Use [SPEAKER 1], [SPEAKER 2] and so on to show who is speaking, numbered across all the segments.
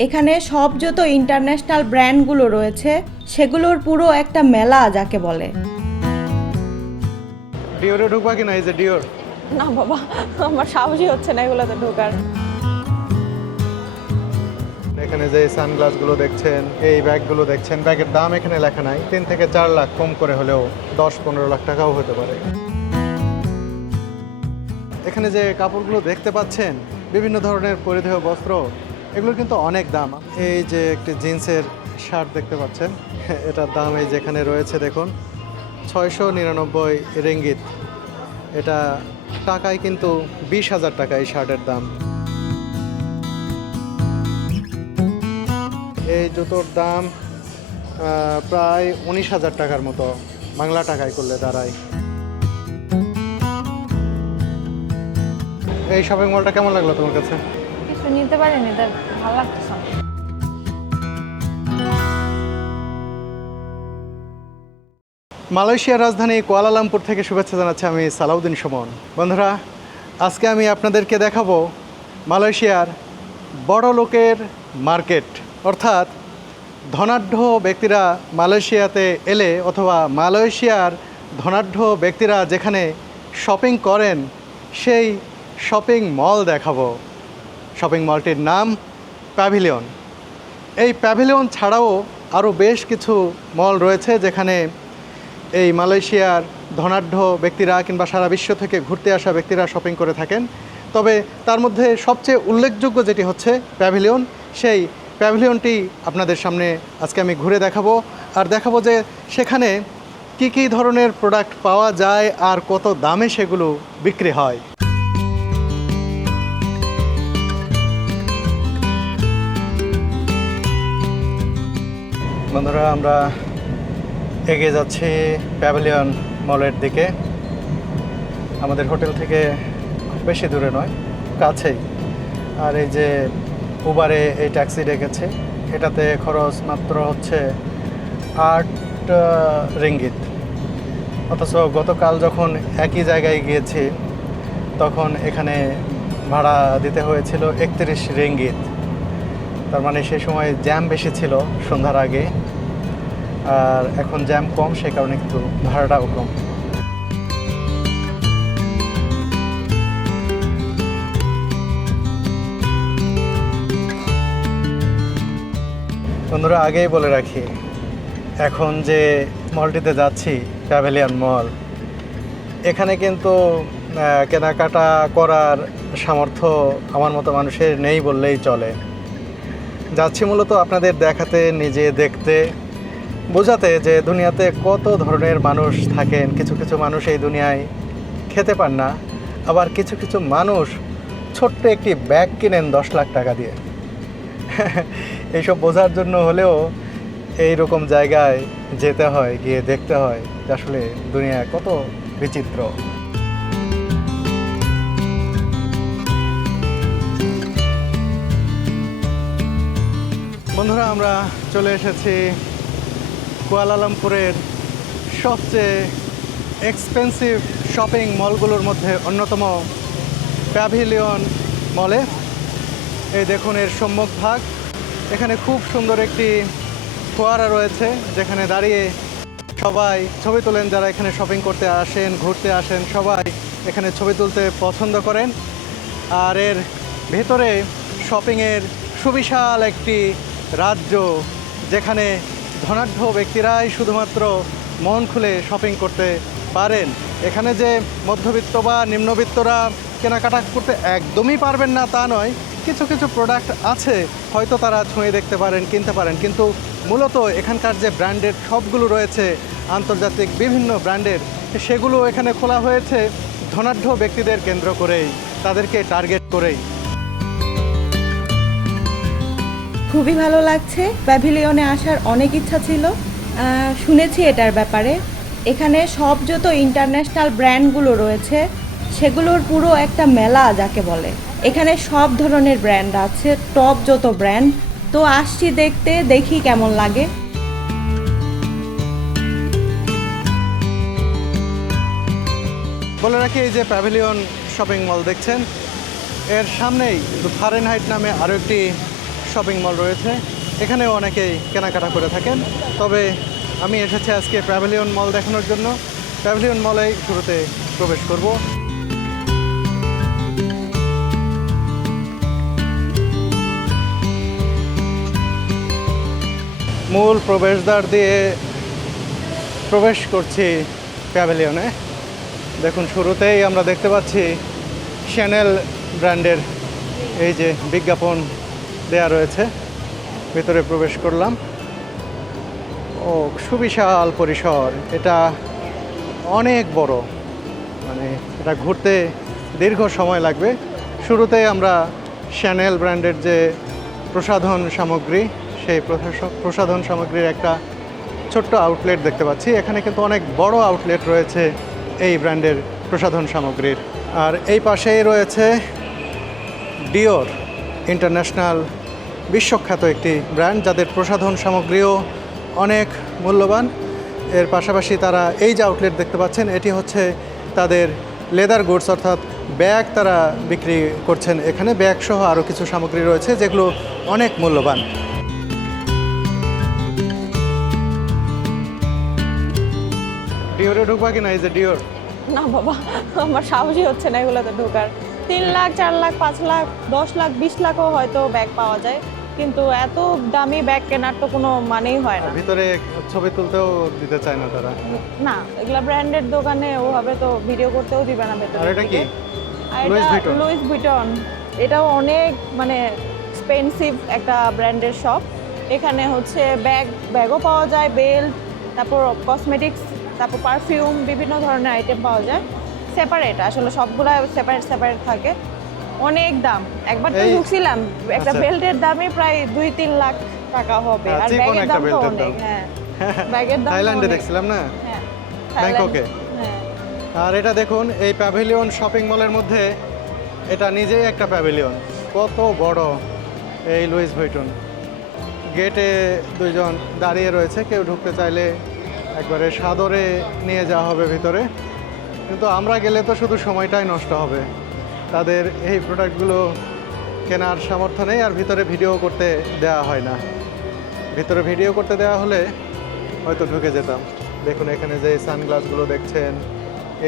[SPEAKER 1] এখানে সব যত ইন্টারন্যাশনাল ব্র্যান্ডগুলো রয়েছে সেগুলোর পুরো একটা মেলা যাকে বলে।
[SPEAKER 2] ডিওরে ঢুকবা কিনা এই যে ডিওর
[SPEAKER 3] না বাবা আমার সাহসই হচ্ছে না এগুলোতে ঢোকার।
[SPEAKER 2] এখানে যে সানগ্লাসগুলো দেখছেন এই ব্যাগগুলো দেখছেন ব্যাগের দাম এখানে লেখা নাই। তিন থেকে চার লাখ কম করে হলেও দশ পনেরো লাখ টাকাও হতে পারে। এখানে যে কাপড়গুলো দেখতে পাচ্ছেন বিভিন্ন ধরনের পরিধেয় বস্ত্র এগুলোর কিন্তু অনেক দাম। এই যে একটি জিন্সের শার্ট দেখতে পাচ্ছেন, এটার দাম এই যেখানে রয়েছে দেখুন, ছয়শো নিরানব্বই রিঙ্গিত। এটা টাকায় কিন্তু বিশ হাজার টাকা এই শার্টের দাম। এই জুতোর দাম প্রায় উনিশ হাজার টাকার মতো বাংলা টাকায় করলে দাঁড়ায়। এই শপিং মলটা কেমন লাগল তোমার কাছে?
[SPEAKER 3] নিতে পারিনি তাই ভালো লাগতেছে।
[SPEAKER 2] মালয়েশিয়ার রাজধানী কুয়ালালামপুর থেকে শুভেচ্ছা জানাচ্ছি আমি সালাউদ্দিন সুমন। বন্ধুরা, আজকে আমি আপনাদেরকে দেখাবো মালয়েশিয়ার বড় লোকের মার্কেট। অর্থাৎ ধনাঢ্য ব্যক্তিরা মালয়েশিয়াতে এলে অথবা মালয়েশিয়ার ধনাঢ্য ব্যক্তিরা যেখানে শপিং করেন, সেই শপিং মল দেখাবো। শপিং মলটির নাম প্যাভিলিয়ন। এই প্যাভিলিয়ন ছাড়াও আরও বেশ কিছু মল রয়েছে যেখানে এই মালয়েশিয়ার ধনাঢ্য ব্যক্তিরা কিংবা সারা বিশ্ব থেকে ঘুরতে আসা ব্যক্তিরা শপিং করে থাকেন। তবে তার মধ্যে সবচেয়ে উল্লেখযোগ্য যেটি হচ্ছে প্যাভিলিয়ন। সেই প্যাভিলিয়নটি আপনাদের সামনে আজকে আমি ঘুরে দেখাবো। আর দেখাবো যে সেখানে কি কী ধরনের প্রোডাক্ট পাওয়া যায় আর কত দামে সেগুলো বিক্রি হয়। বন্ধুরা, আমরা এগিয়ে যাচ্ছি প্যাভিলিয়ন মলের দিকে। আমাদের হোটেল থেকে বেশি দূরে নয়, কাছেই। আর এই যে উবারে এই ট্যাক্সি ডেকেছে, এটাতে খরচ মাত্র হচ্ছে আট রিঙ্গিত। অথচ গতকাল যখন একই জায়গায় গিয়েছি, তখন এখানে ভাড়া দিতে হয়েছিল একত্রিশ রিঙ্গিত। তার মানে সেই সময় জ্যাম বেশি ছিল সন্ধ্যার আগে। আর এখন জ্যাম কম সেই কারণে কিন্তু ভাড়াটাও কম। বন্ধুরা, আগেই বলে রাখি, এখন যে মলটিতে যাচ্ছি প্যাভিলিয়ন মল এখানে কিন্তু কেনাকাটা করার সামর্থ্য আমার মতো মানুষের নেই বললেই চলে। যাচ্ছি মূলত আপনাদের দেখাতে, নিজে দেখতে, বোঝাতে যে দুনিয়াতে কত ধরনের মানুষ থাকেন। কিছু কিছু মানুষ এই দুনিয়ায় খেতে পান না, আবার কিছু কিছু মানুষ ছোট্ট একটি ব্যাগ কিনেন দশ লাখ টাকা দিয়ে। এইসব বোঝার জন্য হলেও এই রকম জায়গায় যেতে হয়, গিয়ে দেখতে হয় আসলে দুনিয়া কত বিচিত্র। বন্ধুরা, আমরা চলে এসেছি কুয়ালালামপুরের সবচেয়ে এক্সপেন্সিভ শপিং মলগুলোর মধ্যে অন্যতম প্যাভিলিয়ন মলে। এই দেখুন, এর সম্মুখ ভাগ। এখানে খুব সুন্দর একটি ফোয়ারা রয়েছে, যেখানে দাঁড়িয়ে সবাই ছবি তোলেন। যারা এখানে শপিং করতে আসেন, ঘুরতে আসেন, সবাই এখানে ছবি তুলতে পছন্দ করেন। আর এর ভেতরে শপিংয়ের সুবিশাল একটি রাজ্য যেখানে ধনাঢ্য ব্যক্তিরাই শুধুমাত্র মন খুলে শপিং করতে পারেন। এখানে যে মধ্যবিত্ত বা নিম্নবিত্তরা কেনাকাটা করতে একদমই পারবেন না তা নয়, কিছু কিছু প্রোডাক্ট আছে, হয়তো তারা ছুঁয়ে দেখতে পারেন, কিনতে পারেন। কিন্তু মূলত এখানকার যে ব্র্যান্ডের শপগুলো রয়েছে, আন্তর্জাতিক বিভিন্ন ব্র্যান্ডের সেগুলো এখানে খোলা হয়েছে ধনাঢ্য ব্যক্তিদের কেন্দ্র করেই, তাদেরকে টার্গেট করেই।
[SPEAKER 1] খুবই ভালো লাগছে। প্যাভিলিয়নে আসার অনেক ইচ্ছা ছিল। শুনেছি এটার ব্যাপারে। এখানে সব যত ইন্টারন্যাশনাল ব্র্যান্ডগুলো রয়েছে, সেগুলোর পুরো একটা মেলা যাকে বলে। এখানে সব ধরনের ব্র্যান্ড আছে, টপ যত ব্র্যান্ড। তো আসছি দেখতে, দেখি কেমন লাগে।
[SPEAKER 2] বলে রাখি, এই যে প্যাভিলিয়ন শপিং মল দেখছেন, এর সামনেই ফারেনহাইট নামে আরও একটি শপিং মল রয়েছে। এখানেও অনেকেই কেনাকাটা করে থাকেন। তবে আমি এসেছি আজকে প্যাভিলিয়ন মল দেখানোর জন্য। প্যাভিলিয়ন মলেই শুরুতে প্রবেশ করব। মূল প্রবেশদ্বার দিয়ে প্রবেশ করছি প্যাভিলিয়নে দেখুন, শুরুতেই আমরা দেখতে পাচ্ছি শ্যানেল ব্র্যান্ডের এই যে বিজ্ঞাপন দেয়া রয়েছে। ভিতরে প্রবেশ করলাম। ও, সুবিশাল পরিসর। এটা অনেক বড়। মানে এটা ঘুরতে দীর্ঘ সময় লাগবে। শুরুতে আমরা শ্যানেল ব্র্যান্ডের যে প্রসাধন সামগ্রী, সেই প্রসাধন সামগ্রীর একটা ছোট্ট আউটলেট দেখতে পাচ্ছি। এখানে কিন্তু অনেক বড় আউটলেট রয়েছে এই ব্র্যান্ডের প্রসাধন সামগ্রীর। আর এই পাশেই রয়েছে ডিওর ইন্টারন্যাশনাল বিশ্বখ্যাত একটি ব্র্যান্ড যাদের প্রসাধন সামগ্রীও অনেক মূল্যবান। এর পাশাপাশি তারা এই যে আউটলেট দেখতে পাচ্ছেন, এটি হচ্ছে তাদের লেদার গুডস অর্থাৎ ব্যাগ তারা বিক্রি করছেন এখানে। ব্যাগ সহ আরও কিছু সামগ্রী রয়েছে যেগুলো অনেক মূল্যবান। ডিওরে ঢুকবা কিনা? এই যে ডিওর
[SPEAKER 3] না বাবা, আমার সাহসই হচ্ছে না এগুলোতে ঢোকার। তিন লাখ চার লাখ পাঁচ লাখ দশ লাখ বিশ লাখও হয়তো ব্যাগ পাওয়া যায়। কিন্তু এত দামি ব্যাগ কেনার তো কোনো মানেই হয় না।
[SPEAKER 2] ভিতরে ছবি তুলতেও দিতে চায় না তারা।
[SPEAKER 3] না এগুলা ব্র্যান্ডেড দোকানে ওভাবে তো ভিডিও করতেও দিবে না ভেতরে
[SPEAKER 2] আর এটা কি?
[SPEAKER 3] এটা। Louis Vuitton. এটাও অনেক মানে এক্সপেন্সিভ একটা ব্র্যান্ডের শপ এখানে হচ্ছে ব্যাগ ব্যাগও পাওয়া যায় বেল্ট তারপর কসমেটিক্স তারপর পারফিউম বিভিন্ন ধরনের আইটেম পাওয়া যায়। সেপারেট আসলে সবগুলা সেপারেট সেপারেট থাকে। অনেক দাম। একবার তো ঢুকছিলাম একটা
[SPEAKER 2] আচ্ছা।
[SPEAKER 3] বেল্টের দামই প্রায় দুই তিন লাখ টাকা হবে।
[SPEAKER 2] হ্যাঁ,
[SPEAKER 3] আর ব্যাগের
[SPEAKER 2] একটা
[SPEAKER 3] দাম তো অনেক হ্যাঁ। ব্যাগের দাম
[SPEAKER 2] থাইল্যান্ডে দেখছিলাম না?
[SPEAKER 3] হ্যাঁ
[SPEAKER 2] ব্যাংককে?
[SPEAKER 3] হ্যাঁ।
[SPEAKER 2] আর এটা দেখুন এই প্যাভিলিয়ন শপিং মলের মধ্যে এটা নিজেই একটা প্যাভিলিয়ন কত বড় এই লুইস ভুইটন। গেটে দুইজন দাঁড়িয়ে রয়েছে কেউ ঢুকতে চাইলে একবারে সাদরে নিয়ে যাওয়া হবে ভিতরে। কিন্তু আমরা গেলে তো শুধু সময়টাই নষ্ট হবে। তাদের এই প্রোডাক্টগুলো কেনার সামর্থ্য নেই আর ভিতরে ভিডিও করতে দেওয়া হয় না। ভিতরে ভিডিও করতে দেওয়া হলে হয়তো ঢুকে যেতাম। দেখুন এখানে যে সানগ্লাসগুলো দেখছেন,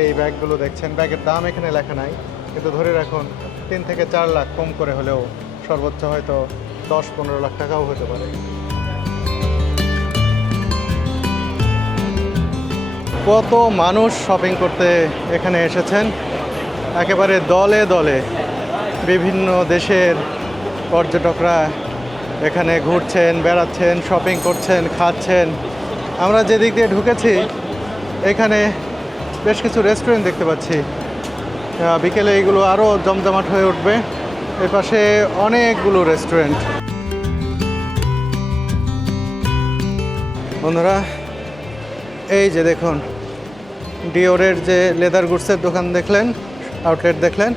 [SPEAKER 2] এই ব্যাগগুলো দেখছেন ব্যাগের দাম এখানে লেখা নাই। কিন্তু ধরে রাখুন, তিন থেকে চার লাখ কম করে হলেও সর্বোচ্চ হয়তো দশ পনেরো লাখ টাকাও হতে পারে। কত মানুষ শপিং করতে এখানে এসেছেন? একেবারে দলে দলে বিভিন্ন দেশের পর্যটকরা এখানে ঘুরছেন, বেড়াচ্ছেন, শপিং করছেন, খাচ্ছেন। আমরা যেদিক দিয়ে ঢুকেছি, এখানে বেশ কিছু রেস্টুরেন্ট দেখতে পাচ্ছি। বিকেলে এগুলো আরও জমজমাট হয়ে উঠবে। এর পাশে অনেকগুলো রেস্টুরেন্ট। বন্ধুরা এই যে দেখুন ডিওরের যে লেদার গুডসের দোকান দেখলেন আউটলেট দেখলেন,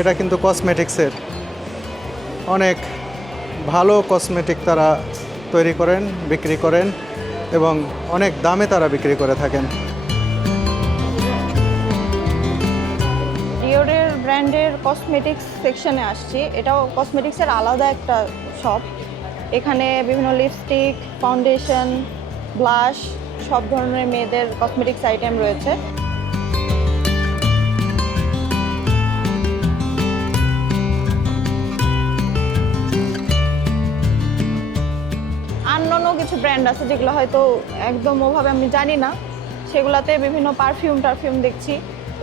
[SPEAKER 2] এটা কিন্তু কসমেটিক্সের অনেক ভালো কসমেটিক তারা তৈরি করেন, বিক্রি করেন এবং অনেক দামে তারা বিক্রি করে থাকেন।
[SPEAKER 3] ডিওরের ব্র্যান্ডের কসমেটিক্স সেকশনে আসছি। এটাও কসমেটিক্সের আলাদা একটা শপ এখানে বিভিন্ন লিপস্টিক ফাউন্ডেশন ব্লাশ সব ধরনের মেয়েদের কসমেটিক্স আইটেম রয়েছে। অন্যান্য কিছু ব্র্যান্ড আছে যেগুলো হয়তো একদম ওভাবে আমি জানি না। সেগুলাতে বিভিন্ন পারফিউম টারফিউম দেখছি,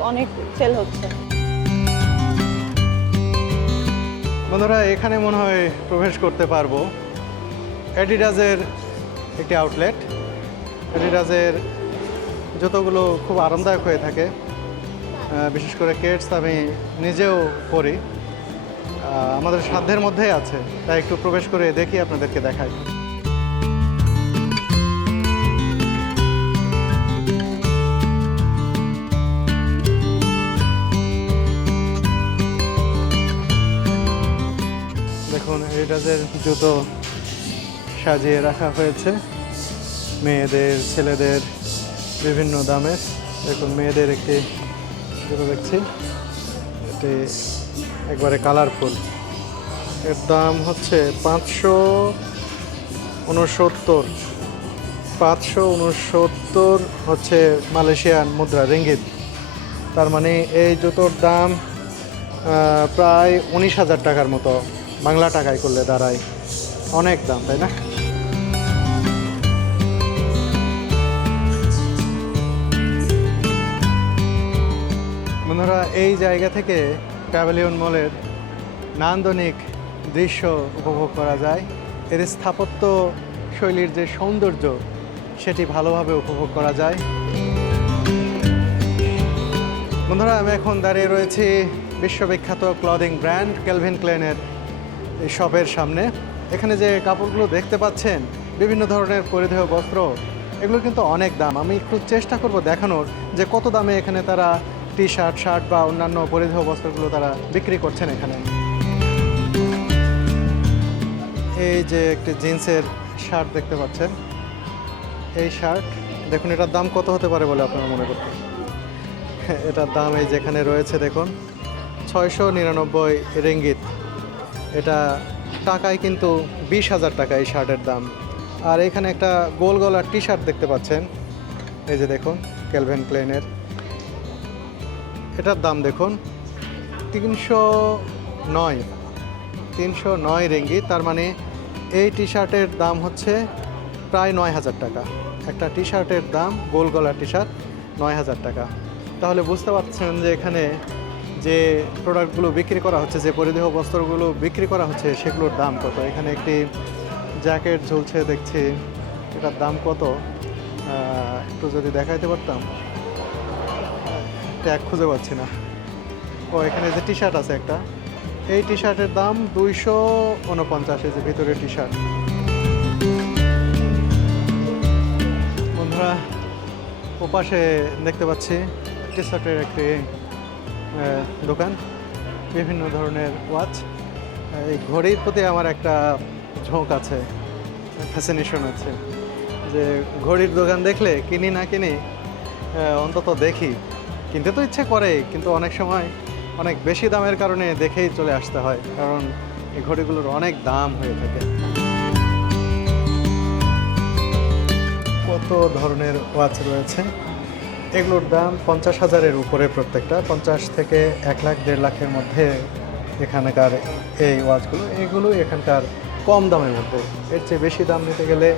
[SPEAKER 3] অনেক সেল হচ্ছে।
[SPEAKER 2] বন্ধুরা, এখানে মনে হয় প্রবেশ করতে পারব। অ্যাডিডাসের একটি আউটলেট অ্যাডিডাজের জুতোগুলো খুব আরামদায়ক হয়ে থাকে বিশেষ করে কেটস আমি নিজেও পরি আমাদের সাধ্যের মধ্যেই আছে, তাই একটু প্রবেশ করে দেখি, আপনাদেরকে দেখাই। দেখুন এডিডাসের জুতো সাজিয়ে রাখা হয়েছে। মেয়েদের, ছেলেদের বিভিন্ন দামের দেখুন, মেয়েদের একটি জুতো দেখছি এটি একবারে কালারফুল এর দাম হচ্ছে পাঁচশো উনসত্তর পাঁচশো উনসত্তর হচ্ছে মালয়েশিয়ান মুদ্রা, রিঙ্গিত। তার মানে এই জুতোর দাম প্রায় উনিশ হাজার টাকার মতো বাংলা টাকায় করলে দাঁড়ায়। অনেক দাম, তাই না? এই জায়গা থেকে প্যাভিলিয়ন মলের নান্দনিক দৃশ্য উপভোগ করা যায়। এর স্থাপত্য শৈলীর যে সৌন্দর্য, সেটি ভালোভাবে উপভোগ করা যায়। বন্ধুরা, আমি এখন দাঁড়িয়ে রয়েছি বিশ্ববিখ্যাত ক্লদিং ব্র্যান্ড ক্যালভিন ক্লেনের শপের সামনে। এখানে যে কাপড়গুলো দেখতে পাচ্ছেন, বিভিন্ন ধরনের পরিধেয় বস্ত্র এগুলো কিন্তু অনেক দাম। আমি একটু চেষ্টা করব দেখানোর যে কত দামে এখানে তারা টি শার্ট শার্ট বা অন্যান্য পরিধেয় বস্ত্রগুলো তারা বিক্রি করছেন এখানে। এই যে একটি জিন্সের শার্ট দেখতে পাচ্ছেন। এই শার্ট, দেখুন এটার দাম কত হতে পারে বলে আপনারা মনে করতেন এটার দাম এই যেখানে রয়েছে, দেখুন, ছয়শো নিরানব্বই রেঙ্গিত। এটা টাকায় কিন্তু বিশ হাজার টাকা এই শার্টের দাম। আর এখানে একটা গোল গলার টি শার্ট দেখতে পাচ্ছেন। এই যে দেখুন ক্যালভেন ক্লেনের এটার দাম দেখুন, তিনশো নয় তিনশো নয় রেঙ্গি, তার মানে এই টি শার্টের দাম হচ্ছে প্রায় নয় হাজার টাকা। একটা টি শার্টের দাম গোল গলার টি শার্ট নয় হাজার টাকা। তাহলে বুঝতে পারছেন যে এখানে যে প্রোডাক্টগুলো বিক্রি করা হচ্ছে, যে পরিধেয় বস্ত্রগুলো বিক্রি করা হচ্ছে, সেগুলোর দাম কত? এখানে একটি জ্যাকেট ঝুলছে, দেখছি। এটার দাম কত? একটু যদি দেখাইতে পারতাম। ট্যাগ খুঁজে পাচ্ছি না। ও, এখানে যে টি শার্ট আছে একটা, এই টি শার্টের দাম দুইশো উনপঞ্চাশ যে ভিতরে টি শার্ট বন্ধুরা, ওপাশে দেখতে পাচ্ছি টি শার্টের একটি দোকান, বিভিন্ন ধরনের ওয়াচ এই ঘড়ির প্রতি আমার একটা ঝোঁক আছে ফ্যাসিনেশন আছে। যে ঘড়ির দোকান দেখলে কিনি না কিনি অন্তত দেখি। কিনতে তো ইচ্ছে করে, কিন্তু অনেক সময় অনেক বেশি দামের কারণে দেখেই চলে আসতে হয়, কারণ এই ঘড়িগুলোর অনেক দাম হয়ে থাকে। কত ধরনের ওয়াচ রয়েছে? এগুলোর দাম পঞ্চাশ হাজারের উপরে প্রত্যেকটা, পঞ্চাশ থেকে এক লাখ, দেড় লাখের মধ্যে এখানকার এই ওয়াচগুলো, এগুলো এখানকার কম দামের মধ্যে। এর চেয়ে বেশি দাম নিতে গেলে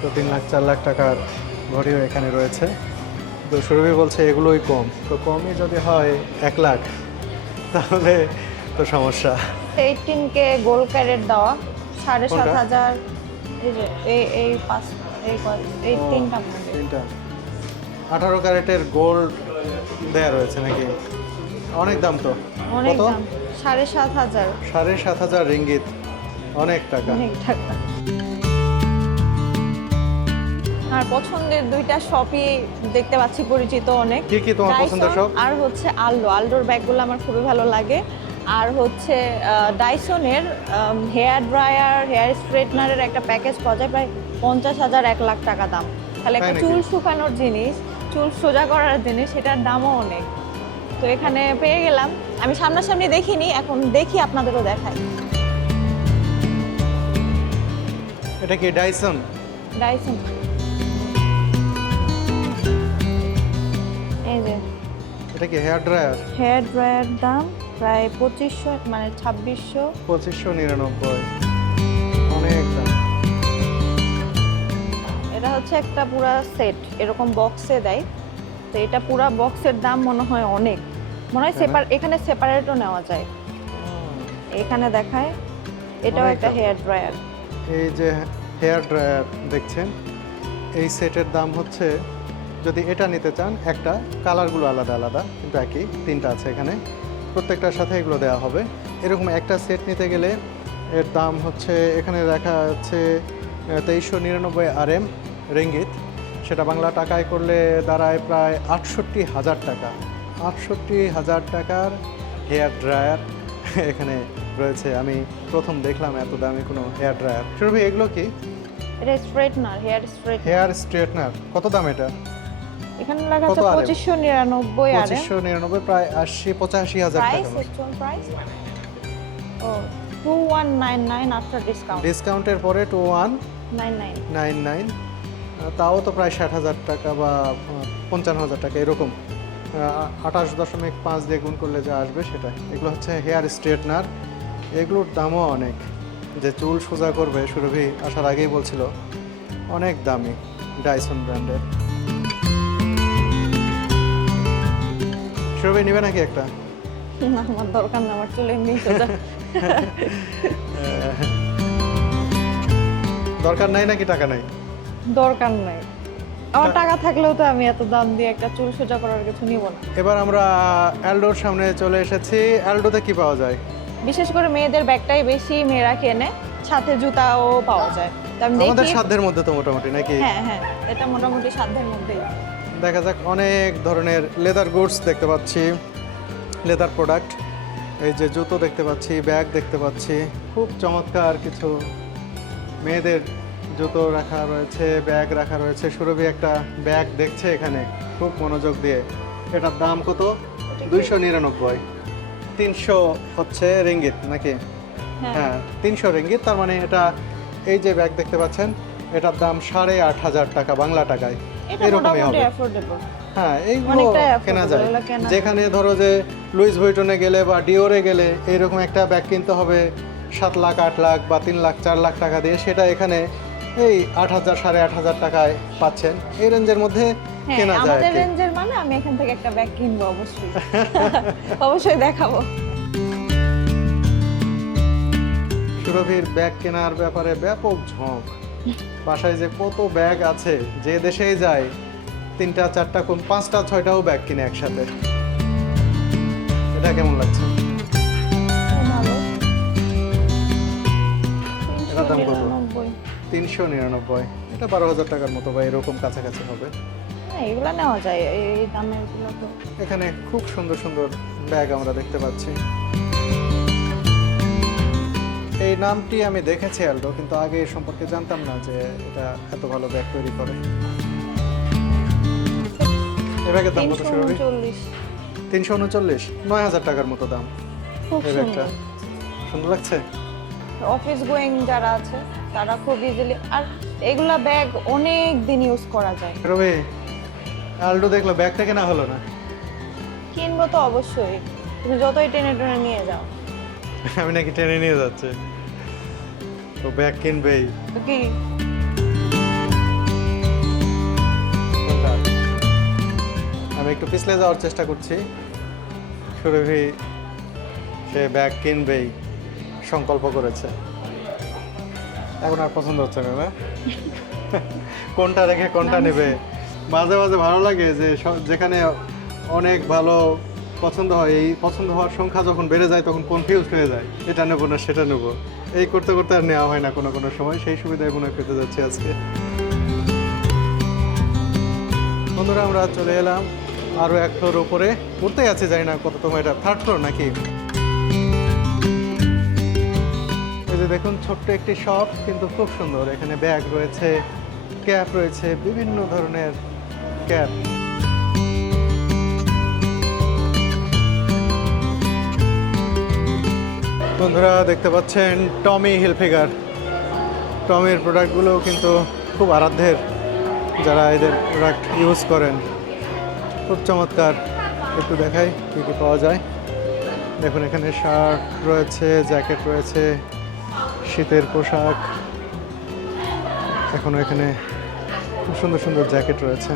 [SPEAKER 2] তো তিন লাখ, চার লাখ টাকার ঘড়িও এখানে রয়েছে। তো সুরভি বলছে এগুলোই কম। তো কমই যদি হয় এক লাখ তাহলে তো সমস্যা।
[SPEAKER 3] এইটিন কে গোল ক্যারেট দেওয়া সাড়ে সাত হাজার এই এই পাঁচ এই তিনটা
[SPEAKER 2] তিনটা। আঠারো ক্যারেটের গোল্ড দেয়া রয়েছে নাকি? অনেক দাম তো।
[SPEAKER 3] অনেক দাম। সাড়ে সাত হাজার।
[SPEAKER 2] সাড়ে সাত হাজার রিঙ্গিত। অনেক টাকা।
[SPEAKER 3] অনেক টাকা। আর পছন্দের দুইটা শপই দেখতে পাচ্ছি পরিচিত অনেক।
[SPEAKER 2] কি কি তোমার পছন্দের
[SPEAKER 3] ডাইসন আর হচ্ছে আলডো আলডোর ব্যাগগুলো আমার খুবই ভালো লাগে। আর হচ্ছে ডাইসনের হেয়ার ড্রায়ার হেয়ার স্ট্রেটনারের একটা প্যাকেজ পাওয়া যায় প্রায় পঞ্চাশ হাজার এক লাখ টাকা দাম। তাহলে একটা চুল শুকানোর জিনিস চুল সোজা করার জিনিস সেটার দামও অনেক। তো এখানে পেয়ে গেলাম। আমি সামনাসামনি দেখিনি এখন দেখি আপনাদেরও দেখাই।
[SPEAKER 2] এটা কি ডাইসন
[SPEAKER 3] ডাইসন
[SPEAKER 2] এটা কি হেয়ার ড্রায়ার
[SPEAKER 3] হেয়ার ড্রায়ার দাম প্রায় পঁচিশশো মানে ছাব্বিশশো।
[SPEAKER 2] পঁচিশশো নিরানব্বই। অনেক দাম।
[SPEAKER 3] এটা হচ্ছে একটা পুরা সেট এরকম বক্সে দেয়। তো এটা পুরা বক্সের দাম মনে হয় অনেক। মনে হয় সেপার এখানে সেপারেটও নেওয়া যায়। এখানে দেখায় এটাও একটা হেয়ার ড্রায়ার
[SPEAKER 2] এই যে হেয়ার ড্রায়ার দেখছেন এই সেটের দাম হচ্ছে যদি এটা নিতে চান একটা কালারগুলো আলাদা আলাদা কিন্তু একই তিনটা আছে এখানে। প্রত্যেকটার সাথে এগুলো দেওয়া হবে। এরকম একটা সেট নিতে গেলে এর দাম হচ্ছে এখানে দেখা যাচ্ছে তেইশশো নিরানব্বই আর এম রেঙ্গিত। সেটা বাংলা টাকায় করলে দাঁড়ায় প্রায় আটষট্টি হাজার টাকা। আটষট্টি হাজার টাকার হেয়ার ড্রায়ার এখানে রয়েছে। আমি প্রথম দেখলাম এত দামি কোনো হেয়ার ড্রায়ার। সুরভি এগুলো কি?
[SPEAKER 3] এটা স্ট্রেটনার হেয়ার
[SPEAKER 2] হেয়ার স্ট্রেটনার। কত দাম এটা?
[SPEAKER 3] এখানে লেখা আছে
[SPEAKER 2] কত RM?
[SPEAKER 3] পঁচিশশো নিরানব্বই আর।
[SPEAKER 2] পঁচিশশো নিরানব্বই প্রায় আশি পঁচাশি হাজার
[SPEAKER 3] প্রাইস
[SPEAKER 2] টাকা
[SPEAKER 3] প্রাইস ও two one nine nine after discount
[SPEAKER 2] ডিসকাউন্টের পরে two one
[SPEAKER 3] nine nine
[SPEAKER 2] nine nine তাও তো প্রায় ষাট হাজার টাকা বা আহ, পঞ্চান্ন হাজার টাকা এরকম। আঠাশ দশমিক পাঁচ দিয়ে গুণ করলে যা আসবে সেটা এগুলো হচ্ছে হেয়ার স্ট্রেটনার। এগুলোর দামও অনেক। যে চুল সোজা করবে সুরভি আসার আগেই বলছিল অনেক দামি ডাইসন ব্র্যান্ডের সুরভি নেবে নাকি একটা?
[SPEAKER 3] না আমার দরকার না আমার চুল এমনি সোজা
[SPEAKER 2] দরকার নাই নাকি টাকা নাই?
[SPEAKER 3] দরকার নাই। আমার টাকা থাকলেও তো আমি এত দাম দিয়ে একটা চুল সোজা করার কিছু নিব না।
[SPEAKER 2] এবার আমরা অ্যালডোর সামনে চলে এসেছি। অ্যালডোতে কি পাওয়া যায়?
[SPEAKER 3] বিশেষ করে মেয়েদের ব্যাগটাই বেশি মেয়েরা কেনে সাথে জুতাও পাওয়া যায়।
[SPEAKER 2] আমাদের সাধ্যের মধ্যে তো মোটামুটি নাকি?
[SPEAKER 3] হ্যাঁ হ্যাঁ এটা মোটামুটি সাধ্যের মধ্যেই।
[SPEAKER 2] দেখা যাক অনেক ধরনের লেদার গুডস দেখতে পাচ্ছি লেদার প্রোডাক্ট এই যে জুতো দেখতে পাচ্ছি ব্যাগ দেখতে পাচ্ছি খুব চমৎকার কিছু মেয়েদের জুতো রাখা রয়েছে ব্যাগ রাখা রয়েছে সুরভি একটা ব্যাগ দেখছে এখানে খুব মনোযোগ দিয়ে। এটার দাম কত? দুইশো নিরানব্বই। তিনশো হচ্ছে রিঙ্গিত নাকি?
[SPEAKER 3] হ্যাঁ।
[SPEAKER 2] হ্যাঁ তিনশো রিঙ্গিত তার মানে এটা এই যে ব্যাগ দেখতে পাচ্ছেন এটার দাম সাড়ে আট হাজার টাকা বাংলা টাকায়। এরকমই হবে। হ্যাঁ এইগুলো কেনা যায়। যেখানে ধরো যে লুইস ভুইটনে গেলে বা ডিওরে গেলে এইরকম একটা ব্যাগ কিনতে হবে সাত লাখ আট লাখ বা তিন লাখ চার লাখ টাকা দিয়ে সেটা এখানে এই আট হাজার সাড়ে আট হাজার টাকায় পাচ্ছেন। এই রেঞ্জের মধ্যে
[SPEAKER 3] হ্যাঁ
[SPEAKER 2] কেনা যায়
[SPEAKER 3] আমাদের রেঞ্জের মানে আমি এখান থেকে একটা ব্যাগ কিনবো অবশ্যই। অবশ্যই দেখাবো।
[SPEAKER 2] সুরভির ব্যাগ কেনার ব্যাপারে ব্যাপক ঝোঁক। বাসায় যে কত ব্যাগ আছে যে দেশেই যায় তিনটা চারটা কোন পাঁচটা ছয়টাও ব্যাগ কিনে একসাথে। এটা কেমন লাগছে? দাম কত? তিনশো নিরানব্বই। এটা বারো হাজার টাকার মতো বা এরকম কাছাকাছি হবে।
[SPEAKER 3] এগুলো নেওয়া যায় এই তো।
[SPEAKER 2] এখানে খুব সুন্দর সুন্দর ব্যাগ আমরা দেখতে পাচ্ছি। এই নামটি আমি দেখেছি অ্যালডো কিন্তু আগে এর সম্পর্কে জানতাম না যে এটা এত ভালো ব্যাগ তৈরি করে। এই ব্যাগের দাম কত
[SPEAKER 3] তিনশো
[SPEAKER 2] শুরু
[SPEAKER 3] উনচল্লিশ
[SPEAKER 2] তিনশো উনচল্লিশ। নয় হাজার টাকার মতো দাম। এই ব্যাগটা।
[SPEAKER 3] সুন্দর।
[SPEAKER 2] লাগছে?
[SPEAKER 3] অফিস গোয়িং যারা আছে তারা খুব ইজিলি আর এগুলা ব্যাগ অনেক দিন ইউজ করা যায়।
[SPEAKER 2] রবি অ্যালডো দেখল ব্যাগ থেকে না হলো না?
[SPEAKER 3] কিনবো তো অবশ্যই। তুমি যতই টেনে টেনে নিয়ে যাও।
[SPEAKER 2] আমি নাকি টেনে নিয়ে যাচ্ছে। তো ব্যাগ কিনবেই।
[SPEAKER 3] তো কি
[SPEAKER 2] কোনটা? আমি একটু পিছলে যাওয়ার চেষ্টা করছি। সুরভি সে ব্যাগ কিনবেই সংকল্প করেছে। এখন আর পছন্দ হচ্ছে না না? কোনটা রেখে কোনটা নেবে? মাঝে মাঝে ভালো লাগে যে যেখানে অনেক ভালো পছন্দ হয়, এই পছন্দ হওয়ার সংখ্যা যখন বেড়ে যায়, তখন কনফিউজ হয়ে যায়। এটা নেব না, সেটা নেব। এই করতে করতে আর নেওয়া হয় না কোনো কোনো সময়। সেই সুবিধায় মনে পেতে যাচ্ছে আজকে। বন্ধুরা, আমরা চলে এলাম আরও এক ফ্লোর ওপরে উঠতেই আছে জানি না কত কততম এটা থার্ড ফ্লোর নাকি? এই যে দেখুন, ছোট্ট একটি শপ কিন্তু খুব সুন্দর। এখানে ব্যাগ রয়েছে ক্যাপ রয়েছে, বিভিন্ন ধরনের ক্যাপ বন্ধুরা দেখতে পাচ্ছেন টমি হিলফিগার। টমির প্রোডাক্টগুলো কিন্তু খুব আরাধ্যের, যারা এদের প্রোডাক্ট ইউজ করেন। খুব চমৎকার। একটু দেখাই কী কী পাওয়া যায়। দেখুন, এখানে শার্ট রয়েছে জ্যাকেট রয়েছে, শীতের পোশাক। এখনও এখানে খুব সুন্দর সুন্দর জ্যাকেট রয়েছে।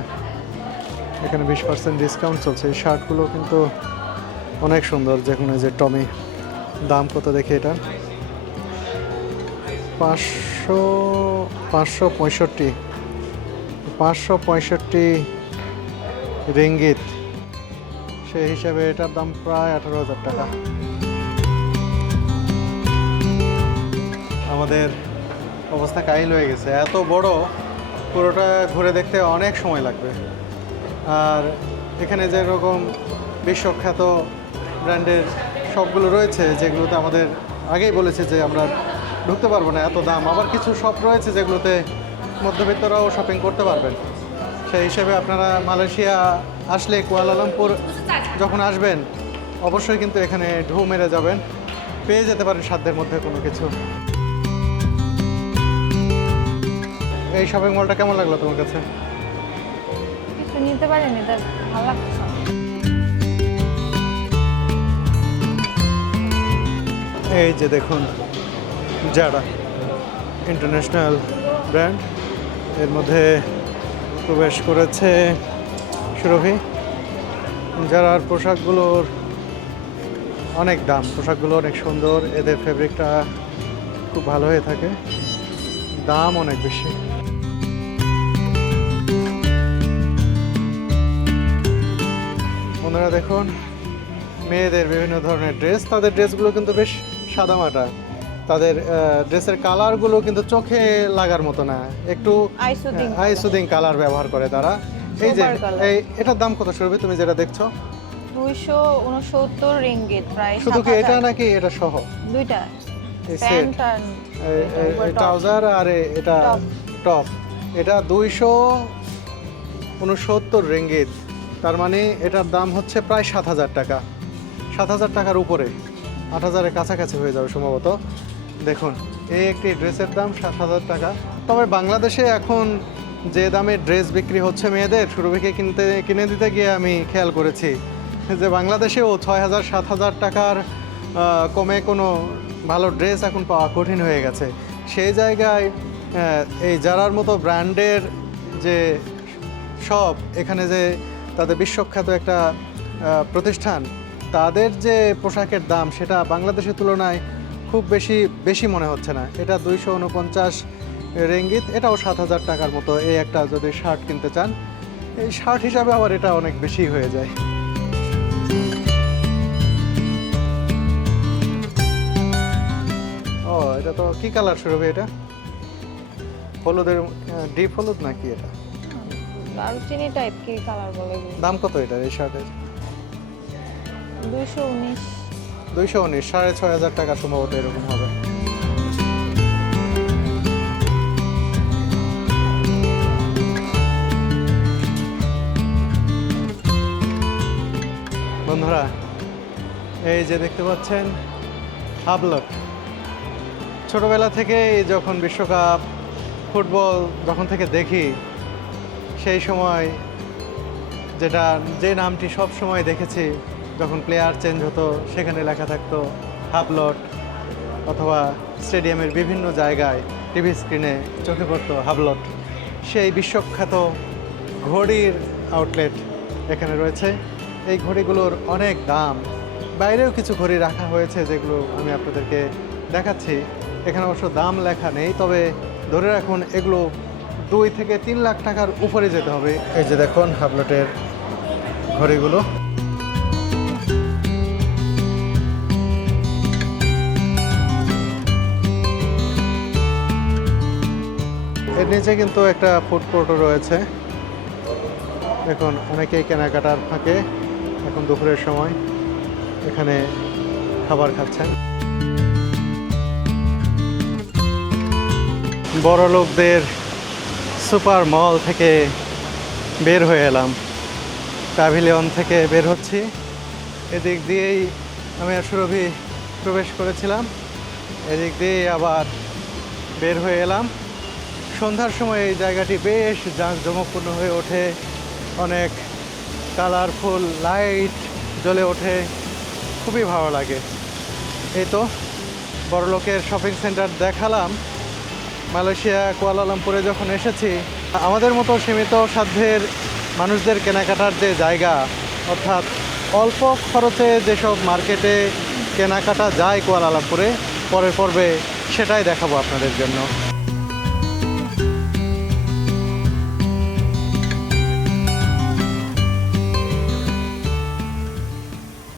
[SPEAKER 2] এখানে বিশ পার্সেন্ট ডিসকাউন্ট চলছে। এই শার্টগুলো কিন্তু অনেক সুন্দর যেখানে যে টমি দাম কত দেখি এটা? পাঁচশো পাঁচশো পঁয়ষট্টি। পাঁচশো পঁয়ষট্টি রিঙ্গিত। সেই হিসাবে এটার দাম প্রায় আঠারো হাজার টাকা। আমাদের অবস্থা কাহিল হয়ে গেছে। এত বড়, পুরোটা ঘুরে দেখতে অনেক সময় লাগবে। আর এখানে যেরকম বিশ্বখ্যাত ব্র্যান্ডের সবগুলো রয়েছে যেগুলোতে আমাদের আগেই বলেছে যে আমরা ঢুকতে পারব না এত দাম। আবার কিছু শপ রয়েছে যেগুলোতে মধ্যবিত্তরাও শপিং করতে পারবেন। সেই হিসেবে আপনারা মালয়েশিয়া আসলে কুয়ালালামপুর যখন আসবেন, অবশ্যই কিন্তু এখানে ঢু মেরে যাবেন। পেয়ে যেতে পারেন সাধ্যের মধ্যে কোনো কিছু। এই শপিং মলটা কেমন লাগল তোমার কাছে?
[SPEAKER 3] কিছু নিতে ভালো লাগছে।
[SPEAKER 2] এই যে দেখুন, যারা ইন্টারন্যাশনাল ব্র্যান্ড এর মধ্যে প্রবেশ করেছে সুরভি। যারার পোশাকগুলোর অনেক দাম, পোশাকগুলো অনেক সুন্দর, এদের ফেব্রিকটা খুব ভালো হয়ে থাকে। দাম অনেক বেশি। বন্ধুরা দেখুন, মেয়েদের বিভিন্ন ধরনের ড্রেস তাদের ড্রেসগুলো কিন্তু বেশ সাদামাটা। তাদের ড্রেসের কালারগুলো কিন্তু চোখে লাগার মতো না। একটু
[SPEAKER 3] soothing
[SPEAKER 2] আইসুদিং কালার ব্যবহার করে তারা। এই যে এই এটার দাম কত সুরভি? তুমি যেটা দেখছ?
[SPEAKER 3] দুইশো উনসত্তর রিঙ্গিত প্রায়
[SPEAKER 2] শুধু কি এটা নাকি এটা সহ?
[SPEAKER 3] দুইটা। প্যান্ট আর
[SPEAKER 2] ট্রাউজার আর এটা টপ। এটা দুইশো উনসত্তর রেঙ্গিত। তার মানে এটার দাম হচ্ছে প্রায় সাত হাজার টাকা। সাত হাজার টাকার উপরে। আট হাজারের কাছাকাছি হয়ে যাবে সম্ভবত। দেখুন এই একটি ড্রেসের দাম সাত হাজার টাকা। তবে বাংলাদেশে এখন যে দামে ড্রেস বিক্রি হচ্ছে মেয়েদের, সুরভিকে কিনতে, কিনে দিতে গিয়ে আমি খেয়াল করেছি যে বাংলাদেশেও ছয় হাজার, সাত হাজার টাকার কমে কোনো ভালো ড্রেস এখন পাওয়া কঠিন হয়ে গেছে। সেই জায়গায় এই যারার মতো ব্র্যান্ডের যে সব এখানে যে তাদের বিশ্বখ্যাত একটা প্রতিষ্ঠান তাদের যে পোশাকের দাম সেটা বাংলাদেশের তুলনায় খুব বেশি বেশি মনে হচ্ছে না। এটা দুইশো উনপঞ্চাশ রেঙ্গিত এটাও সাত হাজার টাকার মতো এই একটা যদি শার্ট কিনতে চান এই শার্ট হিসাবে আবার এটা অনেক বেশি হয়ে যায়। ও এটা তো কি কালার শুরু হবে এটা? হলুদের ডিপ হলুদ নাকি এটা?
[SPEAKER 3] দারুচিনি টাইপ কি কালার বলে?
[SPEAKER 2] দাম কত এটা এই শার্টের?
[SPEAKER 3] উনিশ।
[SPEAKER 2] সাড়ে হাজার টাকা সম্ভবত এরকম হবে। বন্ধুরা, এই যে দেখতে পাচ্ছেন হাবলট ছোটবেলা থেকেই যখন বিশ্বকাপ, ফুটবল যখন থেকে দেখি, সেই সময় যেটা, যে নামটি সব সময় দেখেছি যখন প্লেয়ার চেঞ্জ হতো, সেখানে লেখা থাকতো, হাবলট অথবা স্টেডিয়ামের বিভিন্ন জায়গায় টিভি স্ক্রিনে চোখে পড়তো হাবলট। সেই বিশ্বখ্যাত ঘড়ির আউটলেট এখানে রয়েছে। এই ঘড়িগুলোর অনেক দাম। বাইরেও কিছু ঘড়ি রাখা হয়েছে যেগুলো আমি আপনাদেরকে দেখাচ্ছি। এখানে অবশ্য দাম লেখা নেই, তবে ধরে রাখুন এগুলো দুই থেকে তিন লাখ টাকার উপরে যেতে হবে। এই যে দেখুন হাবলটের ঘড়িগুলো। নিচে কিন্তু একটা ফুড কোর্টও রয়েছে। দেখুন অনেকেই কেনাকাটার ফাঁকে এখন দুপুরের সময় এখানে খাবার খাচ্ছেন। বড় লোকদের সুপার মল থেকে বের হয়ে এলাম। প্যাভিলিয়ন থেকে বের হচ্ছি। এদিক দিয়েই আমি সুরভি প্রবেশ করেছিলাম। এদিক দিয়েই আবার বের হয়ে এলাম। সন্ধ্যার সময় এই জায়গাটি বেশ জাঁকজমকপূর্ণ হয়ে ওঠে। অনেক কালারফুল লাইট জ্বলে ওঠে। খুবই ভালো লাগে। এই তো, বড়লোকের শপিং সেন্টার দেখালাম। মালয়েশিয়া, কুয়ালালামপুরে যখন এসেছি, আমাদের মতো সীমিত সাধ্যের মানুষদের কেনাকাটার যে জায়গা, অর্থাৎ অল্প খরচে যেসব মার্কেটে কেনাকাটা যায় কুয়ালালামপুরে, পরের পর্বে সেটাই দেখাবো আপনাদের জন্য।